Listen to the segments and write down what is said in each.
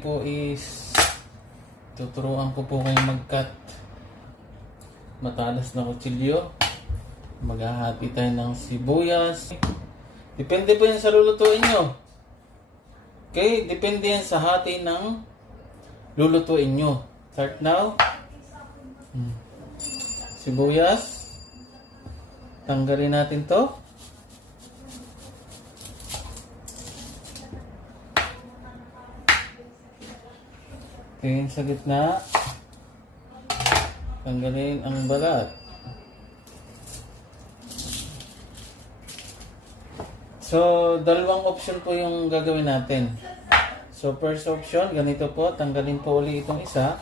Po is tuturuan ko po kayong mag-cut matalas na kutsilyo. Maghahati tayo ng sibuyas. Depende po yan sa lulutuin nyo. Okay, depende yan sa hati ng lulutuin nyo. Start now. Sibuyas. Tanggalin natin to. Okay, sa gitna. Tanggalin ang balat. So, dalawang option po yung gagawin natin. So, first option, ganito po. Tanggalin po uli itong isa.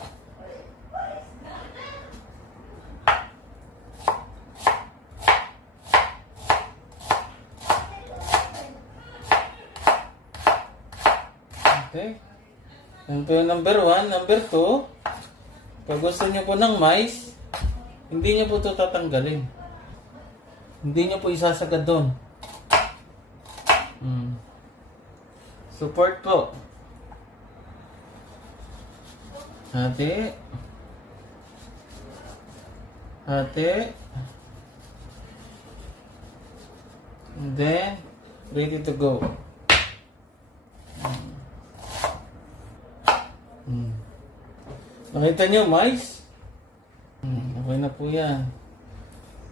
Okay. Yan po yung number 1. Number 2, pag gusto nyo po ng mais, hindi nyo po ito tatanggalin. Hindi nyo po isasagad doon. Support po. Hati. Hati. And then, ready to go. Nakita nyo, mais? Okay na po yan.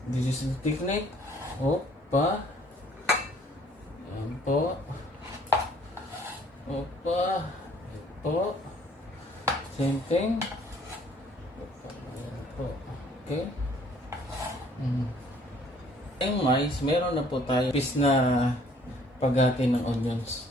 This is the technique. Opa. Yan po. Opa. Ito. Same thing. Yan po. Okay. Yung mais, meron na po tayo piece na paghati ng onions.